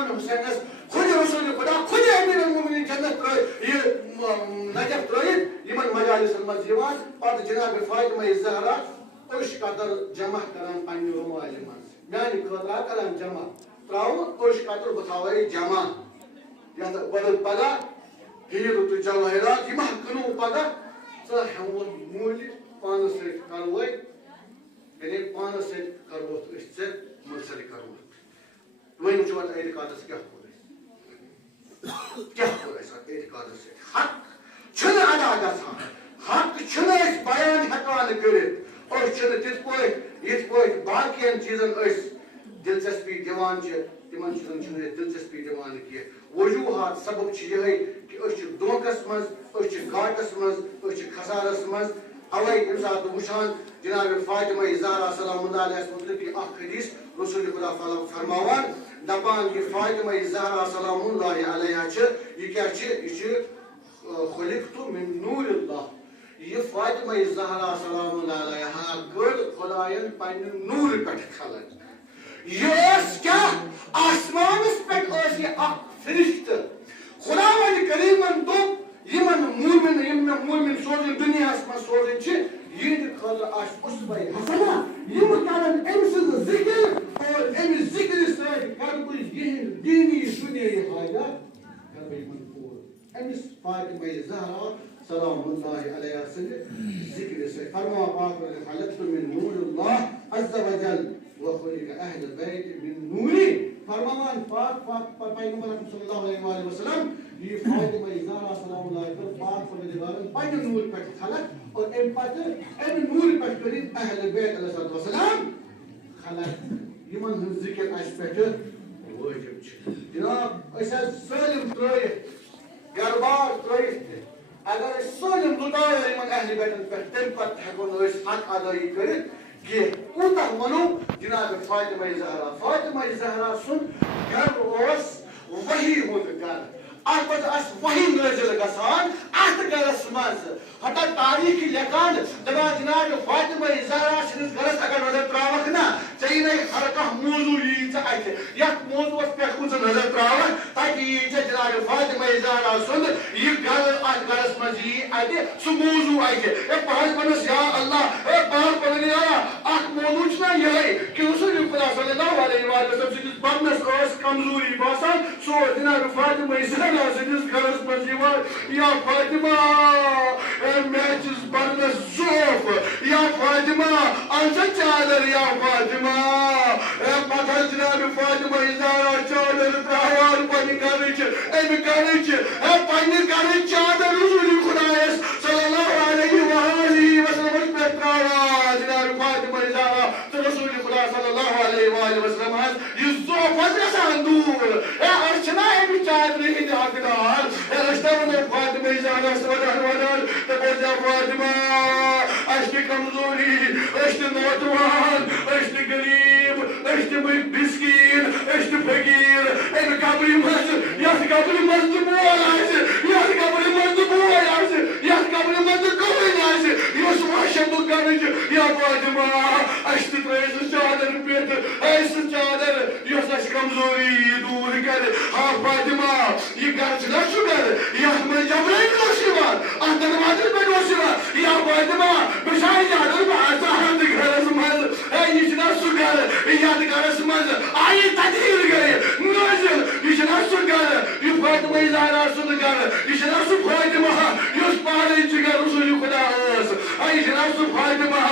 امام حسین خود رسول خدا خود امیر المومنین جنت نجف ترٲیِتھ یمن مجالسن منٛز یِوان پتہٕ جناب فاطمہ زہرا أچھ قطر جمع کران پننہِ رُمالہِ منٛز میانہِ خٲطرٕ کران جمع تراوُن أچھ قطر بہٕ تھاوے جمع یتھ بدل پگاہ ہیٖرٕ تہٕ جوٲہرات یِم کٕنو پگاہ ژٕ ہٮ۪موتھ موٗلہِ پانس سۭتۍ کروے یعنی پانس سۭتۍ کروتھ أسۍ ژےٚ منسلک کروتھ وۄنۍ وٕچھو اتھ اعتقادس کیٛاہ کوٚر اَسہِ کیٛاہ کوٚر اَسہِ اتھ اعتقادس سۭتۍ حق چھُنہٕ ادا گژھان حق چھُنہٕ أسۍ بیان ہٮ۪کان کٔرِتھ أسۍ چھِنہٕ تِتھ پٲٹھۍ یِتھ پٲٹھۍ باقین چیٖزن أسۍ دلچسپی دِوان چھِ تِمن چیٖزن چھِنہٕ أسۍ دلچسپی دِوان کینٛہہ وجوٗہات سبب چھِ یِہے کہِ أسۍ چھِ دھوکس منٛز أسۍ چھِ گاٹس منٛز أسۍ چھِ خسارس منٛز اوے ییٚمہِ ساتہٕ بہٕ وٕچھان جناب فاطمہ زہرا سلام اللہ علیہس متعلق یہِ اکھ حدیث رسول خدا فرماوان دپان یہِ فاطمہ زہرا سلام اللہ علیہ چھِ یہِ کیٛاہ چھِ یہِ چھِ خلقت من نور اللہ یہ فاطمہ زہرا سلام اللہ علیہ گٔر خدایَن پننہِ نوٗرٕ پٮ۪ٹھ خلق یہ ٲس کیٛاہ آسمانس پٮ۪ٹھ ٲس یہِ اکھ فرشتہٕ خداوند کریٖمن دوٚپ یمن مومن یم مےٚ مومن سوزٕنۍ دُنیاہس منٛز سوزٕنۍ چھِ یِہنٛدِ خٲطرٕ آسہِ اُسوے حسنہ یِم کرن أمۍ سٕنٛز ذِکر اور أمہِ ذِکرِ سۭتۍ کرٕ بہٕ یِہنٛدۍ دیٖنی دُنیٲیی حاجات کرٕ بہٕ یِمن پوٗرٕ أمِس فاطمہ زہرا سلام اللہ علیہ سٕنٛدِ ذِکرِ سۭتۍ فرماوان پاک خلقت من نور اللہ عز وجل وخلق اہل بیت من نوری فرماوان پاک پیغمبر صلی اللہ علیہ وسلم یہ فاطمہ زہرا سلام اللہ علیہ پاک پروردگارن پننہِ نور پٮ۪ٹھ خلق اور امہِ پتہٕ امہِ نور پٮ۪ٹھ کٔرِتھ اہل بیت علیہ السلام خلق یمن ہٕنٛز ذِکر اسہِ پٮ۪ٹھ وٲجِب چھِ جناب أسۍ حظ سٲلِم ترٲیِتھ گرٕ بار ترٲیِتھ تہِ اگر أسۍ سٲلِم لُٹاو یمن اہل بیتن پٮ۪ٹھ تمہِ پتہٕ ہٮ۪کو نہٕ أسۍ حق ادٲیی کٔرِتھ کینٛہہ کوٗتاہ وَنو جناب فاطمہ زہرا سُنٛد گرٕ اوس وحی ہُنٛد گرٕ اتھ منٛز آسہِ وحی نٲزِل گژھان اتھ گرس منٛز حتیٰ تاریٖخ لیکھان دپان جناب فاطمہ زہرا سٕنٛدِس گرس اگر نظر تراوکھ نا ژےٚ یی ہر کانٛہہ موضوع یی ژےٚ اتھِ یتھ موضوعس پٮ۪ٹھ کُن ژٕ نظر تراوکھ تتہِ یی ژےٚ جناب فاطمہ زہرا سُنٛد یہِ گرٕ اتھ گرس منٛز یی اتہِ سُہ موضوع اتہِ اے بہٕ حظ ونس یا اللہ اے بہٕ پروردگارا اکھ موضوع چھُنا یِہے کہِ رسول خدا صلی اللہ علیہ وسلم سٕنٛدِس پرنس ٲس کمزوری باسان سُہ اوس جناب فاطمہ زہرا سٕنٛدِس گرس منٛز یِوان یا فاطمہ مےٚ چھُس پرنس ضعف یا فاطمہ انسا چادر یا فاطمہ پتہٕ حظ جناب فاطمہ زہرا چادر تراوان پننہِ گرٕچ امہِ گرٕچ پننہِ گرٕچ چادر رسول خدایس صلی اللہ علیہ وسلمس پٮ۪ٹھ تراوان جناب فاطمہ زہرا تہٕ رسول خدا صلی اللہ علیہ وسلم حظ یہِ ضعف حظ گژھان دوٗر أسۍ چھِنا امہِ چادرِ ہٕنٛدۍ حقدار أسۍ تہِ ونو فاطمہ زہراہس ونان دپو یا فاطمہ اسہِ چھِ کمزوری أسۍ چھِ نوجوان أسۍ چھِ غریٖب أسۍ چھِ مسکیٖن أسۍ چھِ فقیٖر امہِ قبرِ منٛز یتھ قبرِ منٛز نہٕ مول آسہِ یتھ قبرِ منٛز نہٕ بوے آسہِ یتھ قبرِ منٛز نہٕ کٕہٕنۍ آسہِ یۄس وحشتُک گرٕچ یا فاطمہ اسہِ تہِ ترٲے سُہ چادر پٮ۪ٹھ سُہ چادر یۄس اسہِ کمزوری دوٗر کرِ ہا فاطمہ یہِ گرٕ چھُنا سُہ گرٕ یتھ منٛز جبرائیل اوس یِوان اتھ دروازس پٮ۪ٹھ اوس یِوان یا فاطمہ بہٕ چھا یادٕ بہٕ ژاہن تہِ گرس منٛز یہِ چھُنا سُہ گرٕ یتھ گرس منٛز آیہِ تدبیٖر گٔیہِ نٲزِل یہِ چھُنا سُہ گرٕ یہِ فاطمہ زہرا سُنٛد گرٕ یہِ چھُنا سُہ فاطمہ یۄس پانٕے جگر رسول خدا ٲس یہِ چھُنا سُہ فاطمہ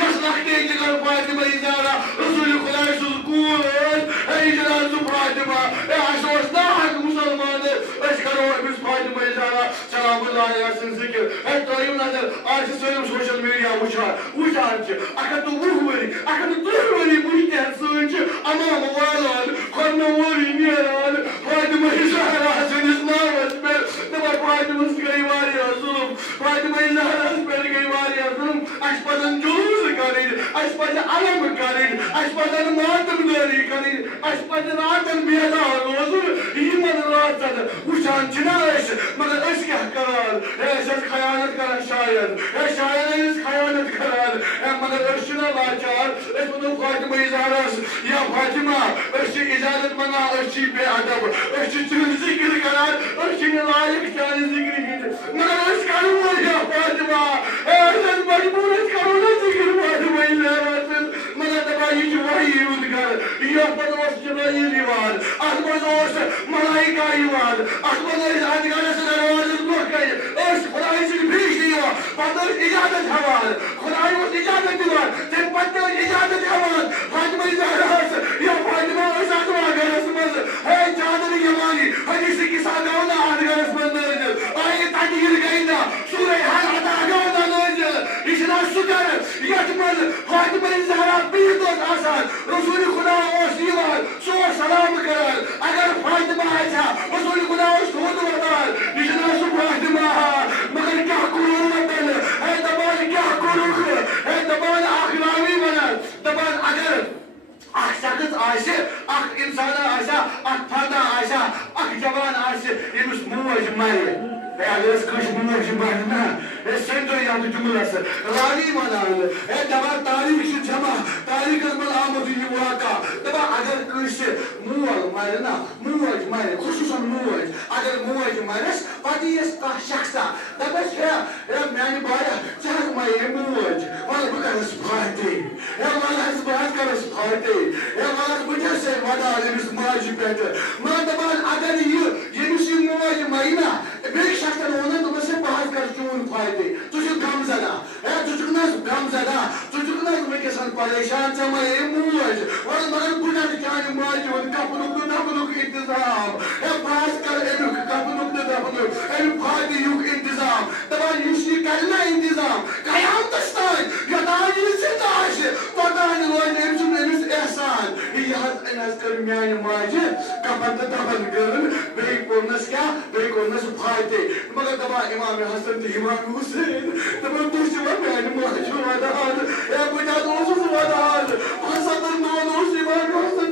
یۄس لۄکٹے جگر فاطمہ زہرا رسول خداے سُنٛد کوٗر ٲس یہِ چھُنا سُہ فاطمہ اسہِ اوس نا حق مُسلمان أسۍ کرو أمِس فاطمہ زہرا سلام اللہ علیہ سٕنٛز ذِکر ترٲیِو نظر آز چھِ سٲلِم سوشل میڈیا وٕچھان چھِ 120 ؤری 130 ؤری وٕنکٮ۪ن سۭتۍ چھِ امام والان کھۄرنہٕ ؤری نیران فاطمہ زہرا سٕنٛدِس ناوس پٮ۪ٹھ دپان فاطمہس گٔے واریاہ ظُلم فاطمہ زہراہس پٮ۪ٹھ گٔے واریاہ ظُلم اسہِ پزن جلوٗس کرٕنۍ اسہِ پزِ علم کرٕنۍ اسہِ پزن ماتم دٲری کرٕنۍ اسہِ پزِ راتن بیدار روزُن یِمن ساتھ وچان چناش مگر اس کیا کران اس خیانت کران شاید خیانت کران مگر اس چنا لاچار اس منو فاطمہ زہرا یا فاطمہ اس اجازت منا اس بے ادب اس چن ذکر کران اس لائق چان ذکر کی مگر اس کرو یا فاطمہ اس مجبور کرو ذکر فاطمہ زہرا مگر دبائی جو وہی یود کر یا پنوس جبرائیل یوان احمد ملائکہ یوان احمد ادگار سے دروازے بلوک گئے اس خدای سے بھیج دیا پتہ اجازت حوال خدای اس اجازت دیا تے پتہ اجازت حوال فاطمہ زہرا یا فاطمہ زہرا گرس مز ہے چادر یمانی حدیث کی ساگاونا ادگار مز آئے تدیر گئینا سورہ حال عطا گاونا نوز اشنا شکر یتمز فاطمہ زہرا بیت آسان رسول خدا اس یوان سو سلام کران اگر فاطمہ آئیتا رسول خدا اس خود وطان اشنا سو فاطمہ مگر کیا کرو وطن ہے دبان کیا کرو ہے دبان آخراوی بنان دبان اگر اخ شخص آئیسے اخ انسان آئیسا اخ پردہ آئیسا اخ جوان آئیسے یمس موج مارے اگر اس کش موج مارنا سنتو یاد جملہ سے رانی منان دبان تاریخ سے جمع تاریخ از مل آمد یہ واقع دبان اگر کش موج مارنا موج مارے خصوصاً موج اگر موج مارس پتی اس کا شخصا دبس ہے میانی بایا چاہت مائی موج والا بکرس بھاتے والا اس بات کرس بھاتے والا بجھر سے ودا لیمس ماجی پیٹر ما دبان اگر یہ مسی موج مائینا بیک شخص ہونا تو بس بات کر چون فائدے تجھے غم زدہ تجھے غم زدہ تجھے وکسن پریشان چما موج اور مگر بجھر چانی ماجی ون کپنک انتظام پاس کر امیک کپنک دپنک امی فائدے یوک انتظام دبان یوشی کرنا انتظام قیام تشتائی یتان یہ زندہ آشے پتان لوئن امسن امس احسان یہ حد انس کر میانی ماجی کپن دپن کرن بیک پورنس کیا بیک پورنس فائدے مگر دبان امام حسن تی امام حسین دبان دوشتی و میانی ماجی ودان بجھا دوشت ودان حسن نانوش امام حسن